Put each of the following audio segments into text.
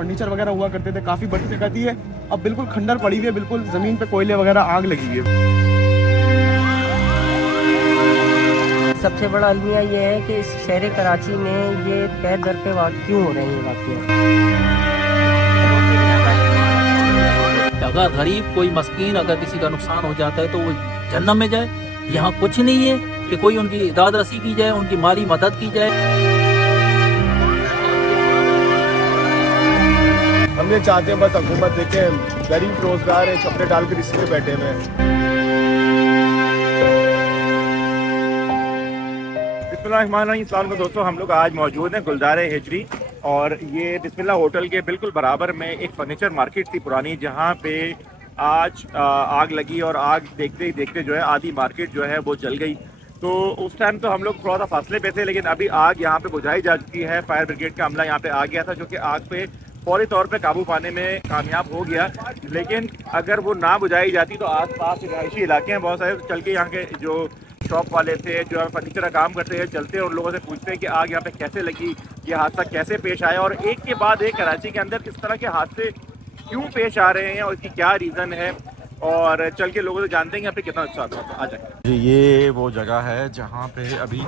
Furniture वगैरह हुआ करते थे, काफ़ी बड़ी जगह थी। अब बिल्कुल खंडर पड़ी हुई है, बिल्कुल ज़मीन पे कोयले वगैरह आग लगी हुई है। सबसे बड़ा अलमिया ये है कि इस शहर कराची में ये तय दर पे क्यों हो रहे हैं वाक़या। अगर गरीब कोई मस्कीन अगर किसी का नुकसान हो जाता है तो वो जन्नत में जाए। यहाँ कुछ नहीं है कि कोई उनकी दाद रसी की जाए, उनकी माली मदद की जाए। हम ये चाहते हैं बस हुकूमत देखें, गरीब रोजगार है, छपरे डाल कर इसी में बैठे हुए हैं। बिस्मिल्लाहिर्रहमानिर्रहीम दोस्तों, हम लोग आज मौजूद हैं गुलदारे हिजरी और ये बिस्मिल्लाह होटल के बिल्कुल बराबर में एक फर्नीचर मार्केट थी पुरानी, जहाँ पे आज आग लगी और आग देखते ही देखते जो है आधी मार्केट जो है वो जल गई। तो उस टाइम तो हम लोग थोड़ा सा फासले पे थे, लेकिन अभी आग यहाँ पे बुझाई जा चुकी है। फायर ब्रिगेड का अमला यहाँ पे आ गया था जो कि आग पे फौरी तौर पे काबू पाने में कामयाब हो गया। लेकिन अगर वो ना बुझाई जाती तो आस पास रिहायशी इलाके हैं बहुत सारे, चल के यहाँ के जो शॉप वाले थे, जो फर्नीचर का काम करते हैं, चलते हैं और लोगों से पूछते हैं कि आग यहाँ पे कैसे लगी, ये हादसा कैसे पेश आया और एक के बाद एक कराची के अंदर किस तरह के हादसे क्यों पेश आ रहे हैं और इसकी क्या रीज़न है, और चल के लोगों से जानते हैं यहाँ पे कितना नुकसान हुआ। आ जाए जी, ये वो जगह है जहाँ पे अभी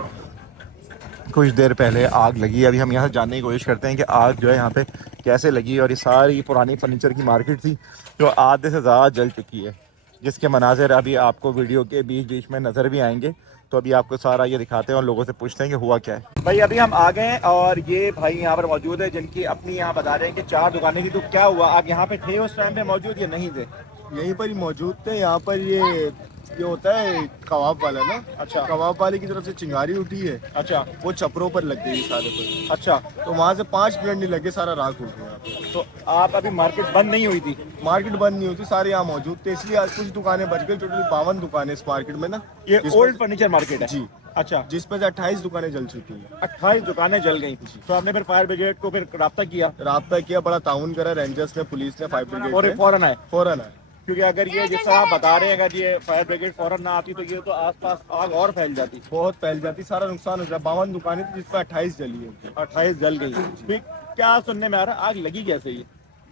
कुछ देर पहले आग लगी। अभी हम यहाँ से जानने की कोशिश करते हैं कि आग जो है यहाँ पे कैसे लगी। और ये सारी पुरानी फर्नीचर की मार्केट थी जो आधे से ज़्यादा जल चुकी है, जिसके मनाज़र अभी आपको वीडियो के बीच बीच में नज़र भी आएंगे। तो अभी आपको सारा ये दिखाते हैं और लोगों से पूछते हैं कि हुआ क्या है। भाई अभी हम आ गए हैं और ये भाई यहाँ पर मौजूद है जिनकी अपनी यहाँ बता रहे हैं कि 4 दुकानें थी। तो क्या हुआ, आप यहाँ पे थे उस टाइम पे मौजूद या नहीं थे? यहीं पर ही मौजूद थे। यहाँ पर ये होता है कबाब वाला ना। अच्छा। कबाब वाले की तरफ से चिंगारी उठी है। अच्छा। वो छपरों पर लग गई सारे पर। अच्छा। तो वहाँ से 5 मिनट नहीं लगे, सारा राख उठ गया। तो आप अभी मार्केट बंद नहीं हुई थी? मार्केट बंद नहीं होती, सारे यहाँ मौजूद थे, इसलिए आज कुछ दुकानें बच गई। टोटल 52 दुकानें इस मार्केट में ना। ये ओल्ड फर्नीचर मार्केट है जी। अच्छा। जिसमें से 28 दुकानें जल चुकी हैं। 28 दुकानें जल गई। तो आपने फिर फायर ब्रिगेड को फिर राब्ता किया, बड़ा ताउन करा रेंजर्स ने, पुलिस ने, फायर ब्रिगेड और फौरन आए? फौरन आए। क्योंकि अगर ये जिस तरह आप बता रहे हैं, अगर ये फायर ब्रिगेड फौरन ना आती तो ये तो आसपास आग और फैल जाती, बहुत फैल जाती, सारा नुकसान हो जाता। 52 दुकानें थी जिसमें 28 जली है। 28 जल गई। फिर क्या सुनने में आ रहा है, आग लगी कैसे?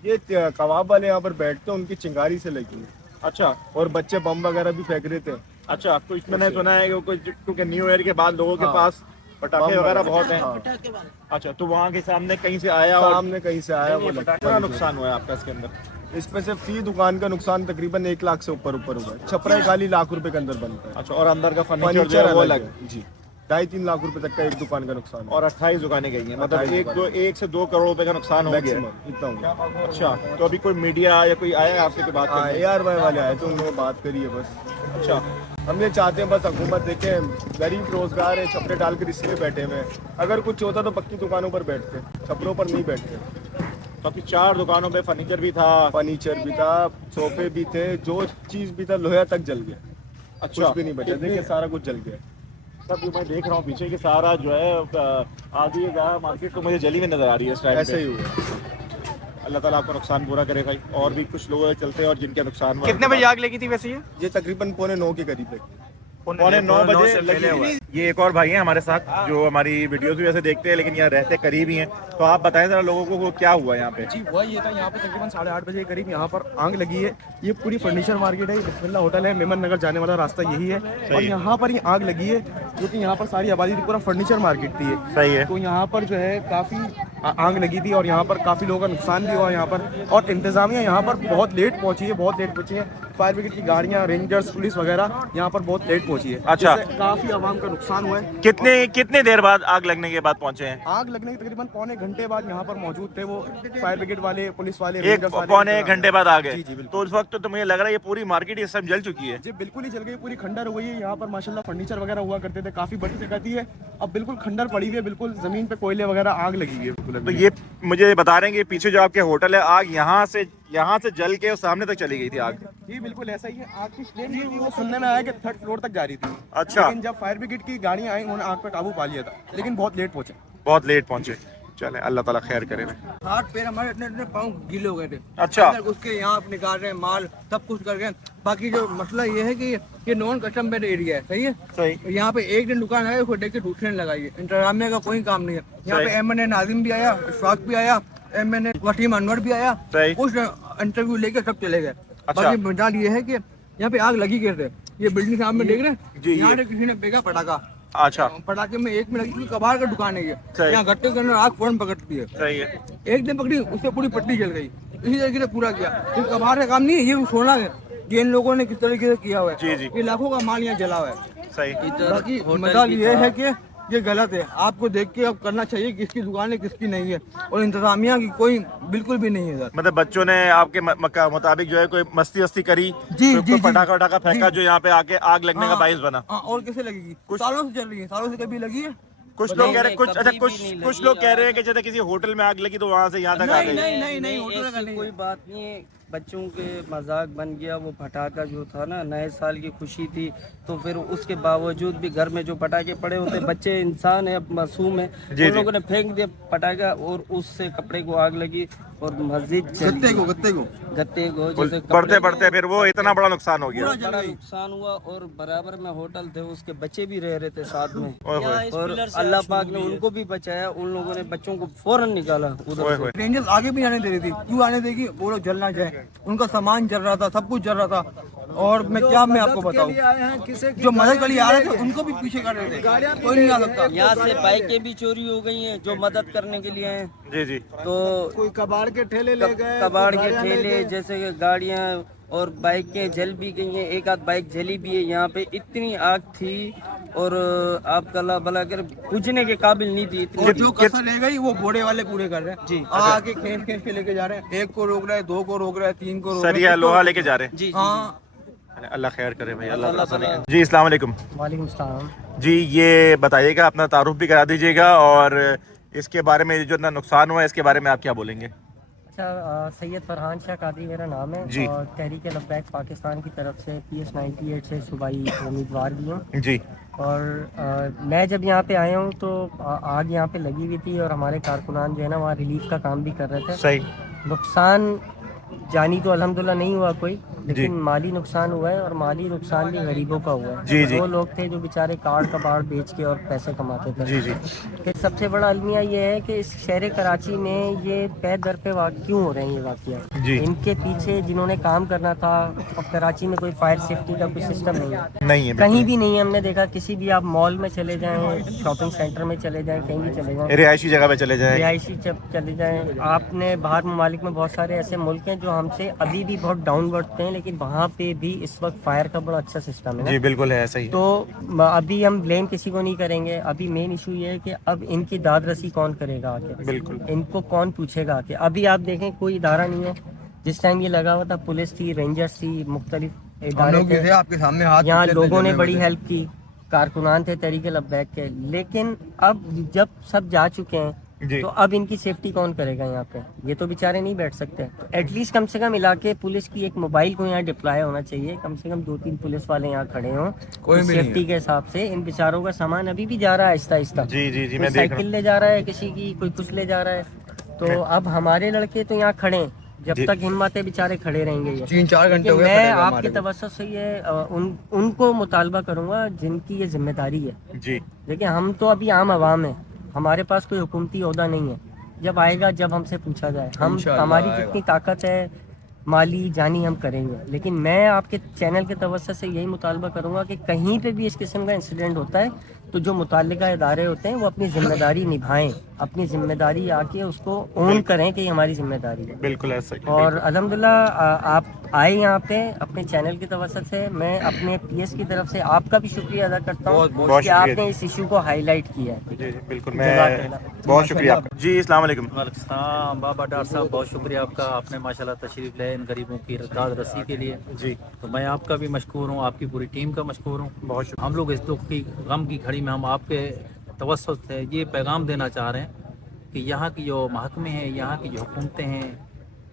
ये कबाब वाले यहाँ पर बैठते हैं, उनकी चिंगारी से लगी। अच्छा। और बच्चे बम वगैरह भी फेंक रहे थे। अच्छा। तो इसमें मैंने सुना है कि क्योंकि न्यू ईयर के बाद लोगों के पास पटाखे वगैरह बहुत हैं। अच्छा। तो वहाँ के सामने कहीं से आया? सामने कहीं से आया वो। कितना नुकसान हुआ है आपका इसके अंदर? इसमें से फी दुकान का नुकसान तकरीबन 1 लाख से ऊपर हुआ है। छपरा खाली लाख रुपए के अंदर बनता है। अच्छा। और अंदर का फर्नीचर वो अलग? जी। 2.5-3 लाख रुपए तक का एक दुकान का नुकसान। और 28 दुकानें गई हैं, मतलब 1 से 2 करोड़ रुपए का नुकसान हो गया इतना हुआ। अच्छा। तो अभी कोई मीडिया या कोई आया आपसे तो बात करने? ARY वाले आए तो उन्होंने बात करी है बस। अच्छा। हम ये चाहते हैं बस हुकूमत देखें, गरीब रोजगार है, छपरे डाल कर इसी में बैठे हुए हैं। अगर कुछ होता तो पक्की दुकानों पर बैठते, छपरों पर नहीं बैठते। तो आपकी 4 दुकानों पे फर्नीचर भी था? फर्नीचर भी था, सोफे भी थे, जो चीज भी था लोहा तक जल गया। अच्छा। कुछ भी नहीं बचा, देखिए सारा कुछ जल गया। सब मैं देख रहा हूँ पीछे कि सारा जो है आधी मार्केट तो मुझे जली हुई नजर आ रही है इस टाइम पे। ऐसे ही हुआ। अल्लाह ताला आपको नुकसान पूरा करे भाई। और भी कुछ लोग चलते हैं और जिनके नुकसान हुआ। कितने बजे आग लगी थी वैसे? ये तकरीबन 8:45 के करीब लगी। 9:15 बजे लगी। ये एक और भाई हैं हमारे साथ जो हमारी वीडियोस भी वैसे देखते हैं लेकिन यहाँ रहते करीब ही हैं। तो आप बताएं जरा लोगों को क्या हुआ यहाँ पे? जी हुआ ये था, यहाँ पे तकरीबन 8:30 बजे के करीब यहाँ पर आग लगी है। ये पूरी फर्नीचर मार्केट है, बिस्मिल्लाह होटल है, मेमन नगर जाने वाला रास्ता यही है। और यहाँ पर ही आग लगी है क्योंकि यहाँ पर सारी आबादी थी, पूरा फर्नीचर मार्केट थी। सही है। तो यहाँ पर जो है काफ़ी आग लगी थी और यहाँ पर काफ़ी लोगों का नुकसान भी हुआ यहाँ पर। और इंतजामिया यहाँ पर बहुत लेट पहुँची है, बहुत लेट पहुँची है। फायर ब्रिगेड की गाड़ियाँ, रेंजर्स, पुलिस वगैरह यहाँ पर बहुत लेट पहुँची है। अच्छा। काफ़ी आवाम का नुकसान हुआ है। कितने देर बाद आग लगने के बाद पहुंचे हैं? आग लगने के तकरीबन 1.25 घंटे बाद यहाँ पर मौजूद थे वो फायर ब्रिगेड वाले, पुलिस वाले, 1-1.25 घंटे बाद आ गए। जी, बिल्कुल। तो उस वक्त तो मुझे लग रहा है ये पूरी मार्केट इस समय जल चुकी है। जी बिल्कुल ही जल गई, पूरी खंडर हो गई है। यहाँ पर माशाल्लाह फर्नीचर वगैरह हुआ करते थे, काफी बड़ी जगह थी। अब बिल्कुल खंडर पड़ी हुई है, बिल्कुल जमीन पे कोयले वगैरह आग लगी हुई है। तो ये मुझे बता रहे हैं कि पीछे जो आपके होटल है, आग यहाँ से जल के सामने तक चली गई थी आग? जी बिल्कुल ऐसा ही है। आग की फ्लेम जो थी वो सुनने में आया कि 3rd फ्लोर तक जा रही थी। अच्छा। लेकिन जब फायर ब्रिगेड की गाड़ियाँ आई उन्होंने आग पर काबू पा लिया था, लेकिन बहुत लेट पहुंचे। बहुत लेट पहुंचे। चले अल्लाह ताला खैर करे। हाथ पैर हमारे इतने पाँव गीले हो गए थे। अच्छा। उसके यहाँ निकाल रहे हैं माल, सब कुछ कर रहे हैं। बाकी जो मसला ये है कि ये नॉन कस्टमर एरिया है। सही है। सही। यहाँ पे एक दिन दुकान है, उसको देख के दूसरे ने लगाई है। इंतजामिया का कोई काम नहीं है यहाँ पे। MNA नाजिम भी आया, इशफाक भी आया, मैंने वसीम अनवर भी आया, सही। कुछ इंटरव्यू लेके सब चले गए। अच्छा। बाकी मजाल ये है कि यहाँ पे आग लगी कैसे, ये बिल्डिंग सामने देख रहे जी, हैं, यहाँ ये। से किसी ने फेंका पटाखा, अच्छा पटाखे में एक में लगी, कबाड़ का दुकान है ये, सही। यहाँ गट्टे के अंदर आग फौरन पकड़ती है। सही है। एक दिन पकड़ी, उससे पूरी पट्टी जल गई। इसी तरीके से पूरा किया, ये कबाड़ का काम नहीं है, ये सोना है कि इन लोगों ने किस तरीके से किया हुआ जी, है। जी। ये लाखों का माल यहाँ जला हुआ है। सही। बाकी मजाल ये है कि ये गलत है, आपको देख के अब करना चाहिए किसकी दुकान है किसकी नहीं है, और इंतजामिया की कोई बिल्कुल भी नहीं है सर। मतलब बच्चों ने आपके मुताबिक जो है कोई मस्ती वस्ती करी, जी, कोई जी, जी। पटाखा वटाखा फेंका जी। जो यहाँ पे आके आग लगने का बाइस बना। हाँ, और कैसे लगेगी, सालों से चल रही है, सालों से कभी लगी है? कुछ लोग कह रहे नहीं, कुछ अच्छा कभी कुछ भी नहीं कुछ लगी लोग कह रहे हैं कि जैसे किसी होटल में आग लगी तो वहां से यहाँ तक आ नहीं, गई। नहीं, होटल का ऐसी नहीं कोई है। बात नहीं है। बच्चों के मजाक बन गया वो पटाखा जो था ना, नए साल की खुशी थी, तो फिर उसके बावजूद भी घर में जो पटाखे पड़े होते, बच्चे इंसान है, मासूम है, जी, उन लोगों ने फेंक दिया पटाखा और उससे कपड़े को आग लगी और मस्जिद जल गत्ते को गई। गत्ते को जैसे बढ़ते बढ़ते फिर वो इतना बड़ा नुकसान हो गया। बड़ा नुकसान हुआ। और बराबर में होटल थे, उसके बच्चे भी रह रहे थे साथ में, ओए होए। और अल्लाह पाक ने उनको भी बचाया। उन लोगों ने बच्चों को फौरन निकाला ओए उधर से। होए। रेंजर्स आगे भी आने दे रही थी, क्यों आने देगी, वो लोग जलना जाए, उनका सामान जल रहा था, सब कुछ जल रहा था। और मैं आपको बताऊं, जो मदद के लिए आ रहे थे उनको भी पीछे कर रहे थे, कोई नहीं आ सकता। यहाँ से बाइकें भी चोरी हो गई हैं जो मदद करने के लिए हैं। जी जी। तो कोई कबाड़ के ठेले ले गए, कबाड़ के ठेले जैसे कि गाड़ियाँ और बाइकें जल भी गई हैं। एक आध बाइक जली भी है। यहाँ पे इतनी आग थी और आप कला भला कर बुझने के काबिल नहीं थी और इतनी। जो कसर रह गई वो घोड़े वाले पूरे कर रहे हैं जी। आके खींच खींच के लेके जा रहे हैं, एक को रोक रहे हैं, दो को रोक रहे हैं, तीन को रोक रहे सरिया हैं, लोहा लेके जा रहे हैं। जी हाँ। अल्लाह खैर करे भाई, अल्लाह आसानी करे। जी अस्सलाम वालेकुम। वालेकुम सलाम। जी ये बताइएगा, अपना तारुफ भी करा दीजिएगा और इसके बारे में जो इतना नुकसान हुआ है इसके बारे में आप क्या बोलेंगे? अच्छा, सैयद फरहान शाह कादरी मेरा नाम है जी। और तहरीक लब्बैक पाकिस्तान की तरफ से PS 98 से सूबाई उम्मीदवार भी हूँ। जी। और मैं जब यहाँ पे आया हूँ तो आग यहाँ पे लगी हुई थी और हमारे कारकुनान जो है ना वहाँ रिलीफ का काम भी कर रहे थे। सही। नुकसान जानी तो अल्हम्दुलिल्लाह नहीं हुआ कोई, लेकिन जी। माली नुकसान हुआ है और माली नुकसान भी गरीबों का हुआ है। जी, जी। वो लोग थे जो बेचारे कार्ड कबाड़ बेच के और पैसे कमाते थे। जी जी। फिर सबसे बड़ा अलमिया ये है कि इस शहर कराची में ये पे दर पे क्यों हो रहे हैं ये वाक़या। जी। इनके पीछे जिन्होंने काम करना था, अब कराची में कोई फायर सेफ्टी का कोई सिस्टम नहीं है, नहीं है कहीं भी नहीं है। हमने देखा किसी भी आप मॉल में चले जाएं, शॉपिंग सेंटर में चले जाएं, कहीं भी चले जाएं, रिहायशी जगह पे चले जाए। रिहायशी चले जाएं, आपने बाहर ममालिक में बहुत सारे ऐसे मुल्क हैं जो हमसे अभी भी बहुत डाउनवर्ड हैं, लेकिन वहाँ पे भी इस वक्त फायर का बड़ा अच्छा सिस्टम है ना। जी बिल्कुल है, सही। तो अभी हम ब्लेम किसी को नहीं करेंगे। अभी मेन इशू ये है कि अब इनकी दाद रसी कौन करेगा आके, बिल्कुल। इनको कौन पूछेगा आके। अभी आप देखें कोई इदारा नहीं है। जिस टाइम ये लगा हुआ था पुलिस थी, रेंजर्स थी, मुख्तलिफ इदारे थे, आपके सामने हाथ यहाँ लोगों ने बड़ी हेल्प की, कारकुनान थे तहरीक लब्बैक के। लेकिन अब जब सब जा चुके हैं जी। तो अब इनकी सेफ्टी कौन करेगा यहाँ पे? ये तो बेचारे नहीं बैठ सकते। तो एटलीस्ट कम से कम इलाके पुलिस की एक मोबाइल को यहाँ डिप्लॉय होना चाहिए, कम से कम 2-3 पुलिस वाले यहाँ खड़े हों कोई भी नहीं सेफ्टी के हिसाब से। इन बेचारों का सामान अभी भी जा रहा है आहिस्ता आहिस्ता। जी जी जी, कोई मैं देख रहा साइकिल ले जा रहा है किसी की, कोई कुछ ले जा रहा है। तो अब हमारे लड़के तो यहाँ खड़े हैं, जब जी। तक हिम्मत है बेचारे खड़े रहेंगे ये। 3-4 घंटे लेकिन हो गए मैं खड़े हुए आपके हमारे को। तवज्जो से ये उनको मुतालबा करूँगा जिनकी ये जिम्मेदारी है। हूँ। जी। देखिए हम तो अभी आम आवाम है, हमारे पास कोई हुकूमती ओहदा नहीं है। जब आएगा जब हमसे पूछा जाए, हम इंशाअल्लाह हमारी आएगा। जितनी ताकत है माली जानी हम करेंगे। लेकिन मैं आपके चैनल के तवज्जो से यही मुतालबा करूँगा कि कहीं पे भी इस किस्म का इंसिडेंट होता है तो जो मुताल्लिका इदारे होते हैं वो अपनी जिम्मेदारी निभाएं, अपनी जिम्मेदारी आके उसको ओन करें कि ये हमारी जिम्मेदारी है। बिल्कुल ऐसा ही। और अल्हम्दुलिल्लाह आप आए यहाँ पे अपने चैनल की तवज्जो से। मैं अपने PS की तरफ से आपका भी शुक्रिया अदा करता हूँ बहुत कि शुक्रिया। आपने इस इशू को हाईलाइट किया है। जी जी बिल्कुल, जज़ाकल्लाह। मैं बहुत शुक्रिया आपका। जी अस्सलाम वालेकुम। वालेकुम बाबा डॉक्टर साहब, बहुत शुक्रिया आपका। आपने माशाल्लाह तशरीफ लाए इन गरीबों की दाद रसी के लिए। जी। तो मैं आपका भी मशकूर हूँ, आपकी पूरी टीम का मशकूर हूँ। बहुत शुक्रिया। हम लोग इस दुख की गम की घड़ी में हम आपके तवज्जो से ये पैगाम देना चाह रहे हैं कि यहाँ की जो महकमे हैं, यहाँ की जो हुकूमतें हैं,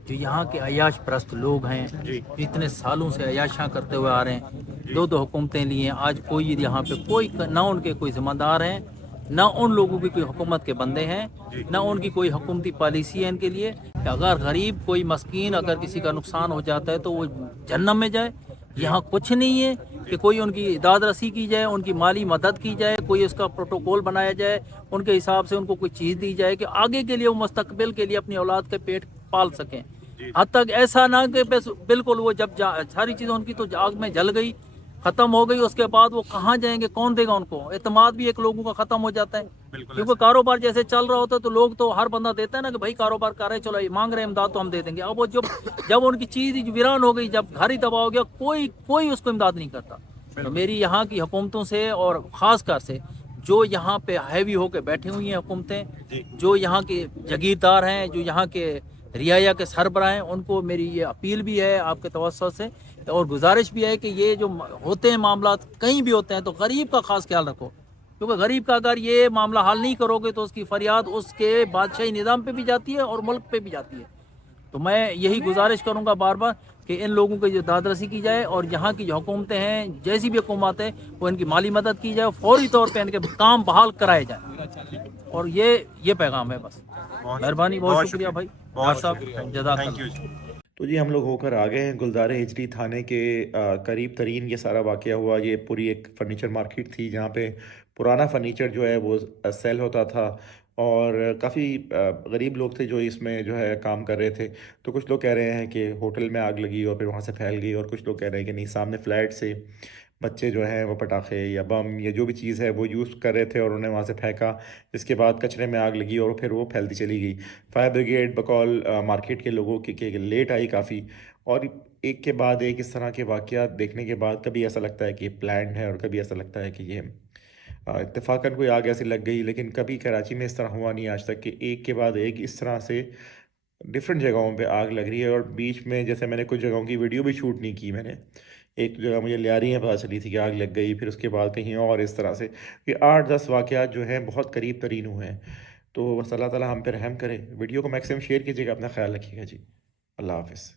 जो यहाँ के अयाश परस्त लोग हैं, जी। इतने सालों से अयाशा करते हुए आ रहे हैं, 2-2 हुकूमतें ली हैं, आज कोई यहाँ पे कोई ना उनके कोई जिम्मेदार हैं, ना उन लोगों की कोई हुकूमत के बंदे हैं, ना उनकी कोई हुकूमती पॉलिसी है इनके लिए कि अगर गरीब कोई मस्कीन अगर किसी का नुकसान हो जाता है तो वो जहन्नम में जाए, यहाँ कुछ नहीं है कि कोई उनकी दाद रसी की जाए, उनकी माली मदद की जाए, कोई उसका प्रोटोकॉल बनाया जाए, उनके हिसाब से उनको कोई चीज़ दी जाए कि आगे के लिए वो मुस्तकबिल के लिए अपनी औलाद के पेट पाल सकें। हद तक ऐसा ना कि बस बिल्कुल वो जब सारी चीज़ें उनकी तो आग में जल गई, ख़त्म हो गई, उसके बाद वो कहाँ जाएंगे, कौन देगा उनको? एतमाद भी एक लोगों का ख़त्म हो जाता है, क्योंकि कारोबार जैसे चल रहा होता है तो लोग तो हर बंदा देता है ना कि भाई कारोबार कर रहे हैं, चलो ये मांग रहे हैं इमदाद तो हम दे देंगे। अब वो जब उनकी चीज़ वीरान हो गई, जब घर ही तबाह हो गया, कोई उसको इमदाद नहीं करता। तो मेरी यहाँ की हुकूमतों से और ख़ास कर से जो यहाँ पे हैवी होकर बैठी हुई हैं हुकूमतें, जो यहाँ के जगीरदार हैं, जो यहाँ के रियाया के सरबराह हैं, उनको मेरी ये अपील भी है आपके तवज्जुह से और गुजारिश भी है कि ये जो होते हैं मामला कहीं भी होते हैं तो गरीब का खास ख्याल रखो, क्योंकि गरीब का अगर ये मामला हल नहीं करोगे तो उसकी फरियाद उसके बादशाही निज़ाम पे भी जाती है और मुल्क पे भी जाती है। तो मैं यही गुजारिश करूँगा बार बार कि इन लोगों की जो दादरसी की जाए और यहाँ की जो हुकूमतें हैं, जैसी भी हुकूमत है, वो इनकी माली मदद की जाए, फौरी तौर पर इनके काम बहाल कराए जाए। और ये पैगाम है बस। मेहरबानी, बहुत शुक्रिया भाई, बहुत साहब, थैंक यू। तो जी हम लोग होकर आ गए हैं गुलदार हिजरी थाने के करीब तरीन ये सारा वाक़या हुआ। ये पूरी एक फ़र्नीचर मार्केट थी जहाँ पे पुराना फ़र्नीचर जो है वो सेल होता था और काफ़ी गरीब लोग थे जो इसमें जो है काम कर रहे थे। तो कुछ लोग कह रहे हैं कि होटल में आग लगी और फिर वहाँ से फैल गई, और कुछ लोग कह रहे हैं कि नहीं, सामने फ्लैट से बच्चे जो हैं वो पटाखे या बम या जो भी चीज़ है वो यूज़ कर रहे थे और उन्होंने वहाँ से फेंका, जिसके बाद कचरे में आग लगी और फिर वो फैलती चली गई। फायर ब्रिगेड बकौल मार्केट के लोगों के लेट आई काफ़ी, और एक के बाद एक इस तरह के वाक़यात देखने के बाद कभी ऐसा लगता है कि ये प्लान्ड है और कभी ऐसा लगता है कि ये इत्तेफाकन कोई आग ऐसी लग गई। लेकिन कभी कराची में इस तरह हुआ नहीं आज तक कि एक के बाद एक इस तरह से डिफरेंट जगहों पे आग लग रही है। और बीच में जैसे मैंने कुछ जगहों की वीडियो भी शूट नहीं की मैंने, एक जगह मुझे लियारी में पता चली थी कि आग लग गई, फिर उसके बाद कहीं और इस तरह से ये 8-10 वाक़यात जो हैं बहुत करीब तरीन हुए हैं। तो बस अल्लाह ताला हम पे रहम करे। वीडियो को मैक्सिमम शेयर कीजिएगा, अपना ख्याल रखिएगा जी। अल्लाह हाफ़िज़।